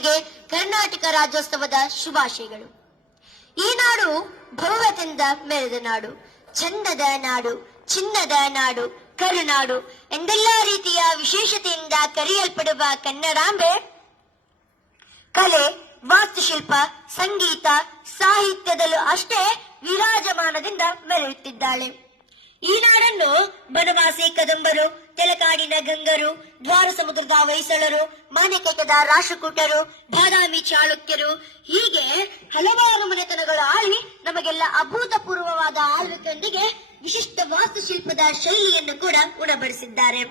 ಎಲ್ಲರಿಗೆ ಕರ್ನಾಟಕ ರಾಜ್ಯೋತ್ಸವದ ಶುಭಾಶಯಗಳು. ಈ ನಾಡು ಭವ್ಯತೆಯಿಂದ ಮೆರೆದ ನಾಡು, ಚಂದದ ನಾಡು, ಚಿನ್ನದ ನಾಡು, ಕರುನಾಡು ಎಂದೆಲ್ಲ ರೀತಿಯ ವಿಶೇಷತೆಯಿಂದ ಕರೆಯಲ್ಪಡುವ ಕನ್ನಡಾಂಬೆ ಕಲೆ, ವಾಸ್ತುಶಿಲ್ಪ, ಸಂಗೀತ, ಸಾಹಿತ್ಯದಲ್ಲೂ ಅಷ್ಟೇ ವಿರಾಜಮಾನದಿಂದ ಮೆರೆಯುತ್ತಿದ್ದಾಳೆ. ಈ ನಾಡನ್ನು ಬನವಾಸಿ ಕದಂಬರು, ತೆಲಕಾಡಿನ ಗಂಗರು, ದ್ವಾರ ಸಮುದ್ರದ ಹೊಯ್ಸಳರು, ಮಾನೆಕೆಟದ ರಾಷ್ಟ್ರಕೂಟರು, ಬಾದಾಮಿ ಚಾಳುಕ್ಯರು ಹೀಗೆ ಹಲವಾರು ಮನೆತನಗಳು ಆಳಿ ನಮಗೆಲ್ಲ ಅಭೂತಪೂರ್ವವಾದ ಆಳ್ವಿಕೆಯೊಂದಿಗೆ ವಿಶಿಷ್ಟ ವಾಸ್ತುಶಿಲ್ಪದ ಶೈಲಿಯನ್ನು ಕೂಡ ಉಣಬಡಿಸಿದ್ದಾರೆ.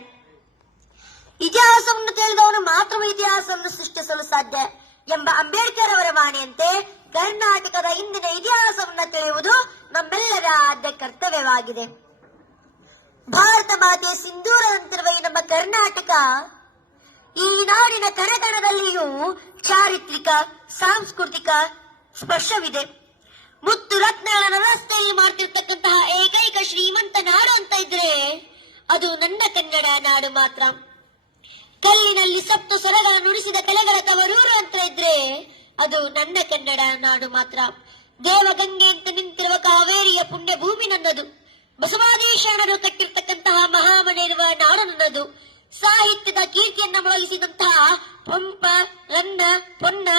ಇತಿಹಾಸವನ್ನು ತಿಳಿದವನು ಮಾತ್ರ ಇತಿಹಾಸವನ್ನು ಸೃಷ್ಟಿಸಲು ಸಾಧ್ಯ ಎಂಬ ಅಂಬೇಡ್ಕರ್ ಅವರ ವಾಣಿಯಂತೆ ಕರ್ನಾಟಕದ ಇಂದಿನ ಇತಿಹಾಸವನ್ನು ತಿಳಿಯುವುದು ನಮ್ಮೆಲ್ಲರ ಆದ್ಯ ಕರ್ತವ್ಯವಾಗಿದೆ. ಭಾರತ ಮಾತೆ ಸಿಂಧೂರದಂತಿರುವ ಈ ನಮ್ಮ ಕರ್ನಾಟಕ ಈ ನಾಡಿನ ಕರೆತನದಲ್ಲಿಯೂ ಚಾರಿತ್ರಿಕ, ಸಾಂಸ್ಕೃತಿಕ ಸ್ಪರ್ಶವಿದೆ. ಮುತ್ತು ರತ್ನಗಳ ರಸ್ತೆಯಲ್ಲಿ ಮಾಡ್ತಿರ್ತಕ್ಕಂತಹ ಏಕೈಕ ಶ್ರೀಮಂತ ನಾಡು ಅಂತ ಇದ್ರೆ ಅದು ನನ್ನ ಕನ್ನಡ ನಾಡು ಮಾತ್ರ. ಕಲ್ಲಿನಲ್ಲಿ ಸಪ್ತ ಸ್ವರಗಳ ನುಡಿಸಿದ ಕಲೆಗಳ ತವರೂರು ಅಂತ ಇದ್ರೆ ಅದು ನನ್ನ ಕನ್ನಡ ನಾಡು ಮಾತ್ರ. ದೇವಗಂಗೆ ಅಂತ ನಿಂತಿರುವ ಕಾವೇರಿಯ ಪುಣ್ಯ ಭೂಮಿ ನನ್ನದು. ಬಸವಾದೀಶರಣರು ಕಟ್ಟಿರ್ತಕ್ಕಂತಹ ಮಹಾಮನೆ ಇರುವ ನಾಡು ನನ್ನದು. ಸಾಹಿತ್ಯದ ಕೀರ್ತಿಯನ್ನ ಮೊಳಗಿಸಿದಂತಹ ಪಂಪ, ರನ್ನ, ಪೊನ್ನ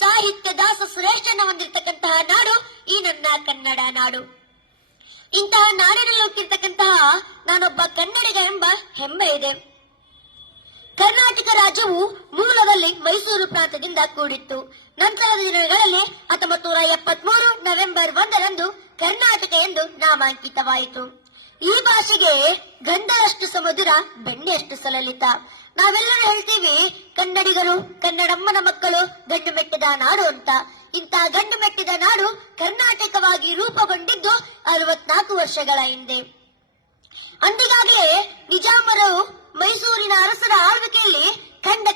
ಸಾಹಿತ್ಯ ದಾಸ ಶ್ರೇಷ್ಠನ ಹೊಂದಿರತಕ್ಕಂತಹ ನಾಡು ಈ ನನ್ನ ಕನ್ನಡ ನಾಡು. ಇಂತಹ ನಾಡಿನಲ್ಲಿ ಹುಟ್ಟಿರ್ತಕ್ಕಂತಹ ನಾನೊಬ್ಬ ಕನ್ನಡಿಗ ಎಂಬ ಹೆಮ್ಮೆ ಇದೆ. ಕರ್ನಾಟಕ ರಾಜ್ಯವು ಮೂಲದಲ್ಲಿ ಮೈಸೂರು ಪ್ರಾಂತ್ಯದಿಂದ ಕೂಡಿತ್ತು. ನಂತರದ ದಿನಗಳಲ್ಲಿ 1973 ನವೆಂಬರ್ 1ರಂದು ಕರ್ನಾಟಕ ಎಂದು ನಾಮಾಂಕಿತವಾಯಿತು. ಈ ಭಾಷೆಗೆ ಗಂಧದಷ್ಟು ಸಮುದ್ರ, ಬೆಣ್ಣೆಯಷ್ಟು ಸಲಲಿತ. ನಾವೆಲ್ಲರೂ ಹೇಳ್ತೀವಿ ಕನ್ನಡಿಗರು, ಕನ್ನಡಮ್ಮನ ಮಕ್ಕಳು ಗಂಡು ಮೆಟ್ಟಿದ ನಾಡು ಅಂತ. ಇಂತಹ ಗಂಡು ಮೆಟ್ಟಿದ ನಾಡು ಕರ್ನಾಟಕವಾಗಿ ರೂಪುಗೊಂಡಿದ್ದು 64 ವರ್ಷಗಳ ಹಿಂದೆ. ಅಂದಿಗಾಗಲೇ ನಿಜಾಮರು ಮೈಸೂರಿನ ಅರಸರ ಆಳ್ವಿಕೆಯಲ್ಲಿ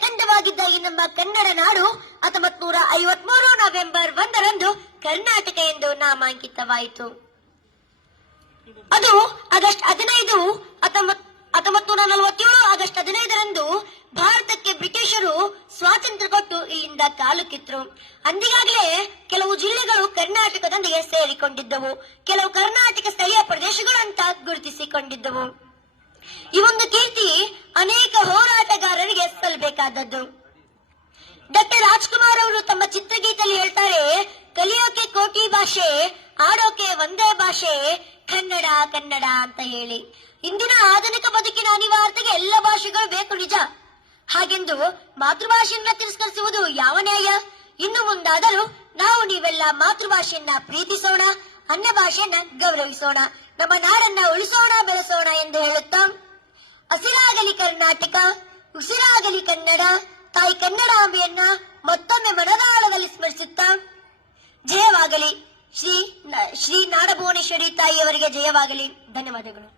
ಖಂಡವಾಗಿದ್ದ ಈ ನಮ್ಮ ಕನ್ನಡ ನಾಡು 1953 ನವೆಂಬರ್ 1ರಂದು ಕರ್ನಾಟಕ ಎಂದು ನಾಮಾಂಕಿತವಾಯಿತು. ಅದು ಆಗಸ್ಟ್ 15 1947 ಆಗಸ್ಟ್ 15ರಂದು ಭಾರತಕ್ಕೆ ಬ್ರಿಟಿಷರು ಸ್ವಾತಂತ್ರ್ಯ ಕೊಟ್ಟು ಇಲ್ಲಿಂದ ಕಾಲು ಕಿತ್ತರು. ಅಂದಿಗಾಗಲೇ ಕೆಲವು ಜಿಲ್ಲೆಗಳು ಕರ್ನಾಟಕದೊಂದಿಗೆ ಸೇರಿಕೊಂಡಿದ್ದವು, ಕೆಲವು ಕರ್ನಾಟಕ ಸ್ಥಳೀಯ ಪ್ರದೇಶಗಳು ಅಂತ ಗುರುತಿಸಿಕೊಂಡಿದ್ದವು. ಈ ಒಂದು ಕೀರ್ತಿ ಅನೇಕ ಹೋರಾಟಗಾರರಿಗೆ ಸಲ್ಲಬೇಕಾದದ್ದು. ಡಾಕ್ಟರ್ ರಾಜ್ಕುಮಾರ್ ಅವರು ತಮ್ಮ ಚಿತ್ರಗೀತೆಯಲ್ಲಿ ಹೇಳ್ತಾರೆ, ಕಲಿಯೋಕೆ ಕೋಟಿ ಭಾಷೆ, ಆಡೋಕೆ ಒಂದೇ ಭಾಷೆ, ಕನ್ನಡ ಕನ್ನಡ ಅಂತ ಹೇಳಿ. ಇಂದಿನ ಆಧುನಿಕ ಬದುಕಿನ ಅನಿವಾರ್ಯತೆಗೆ ಎಲ್ಲ ಭಾಷೆಗಳು ಬೇಕು ನಿಜ. ಹಾಗೆಂದು ಮಾತೃಭಾಷೆಯನ್ನ ತಿರಸ್ಕರಿಸುವುದು ಯಾವ ನ್ಯಾಯ? ಇನ್ನು ಮುಂದಾದರೂ ನಾವು ನೀವೆಲ್ಲ ಮಾತೃಭಾಷೆಯನ್ನ ಪ್ರೀತಿಸೋಣ, ಅನ್ಯ ಭಾಷೆಯನ್ನ ಗೌರವಿಸೋಣ, ನಮ್ಮ ನಾಡನ್ನ ಉಳಿಸೋಣ, ಬೆಳೆಸೋಣ ಎಂದು ಹೇಳುತ್ತಾ, ಹಸಿರಾಗಲಿ ಕರ್ನಾಟಕ, ಉಸಿರಾಗಲಿ ಕನ್ನಡ, ತಾಯಿ ಕನ್ನಡಾಂಬೆಯನ್ನ ಮತ್ತೊಮ್ಮೆ ಮನದಾಳದಲ್ಲಿ ಸ್ಮರಿಸುತ್ತಾ ಜಯವಾಗಲಿ. ಶ್ರೀ ನಾಡಭುವನೇಶ್ವರಿ ತಾಯಿಯವರಿಗೆ ಜಯವಾಗಲಿ. ಧನ್ಯವಾದಗಳು.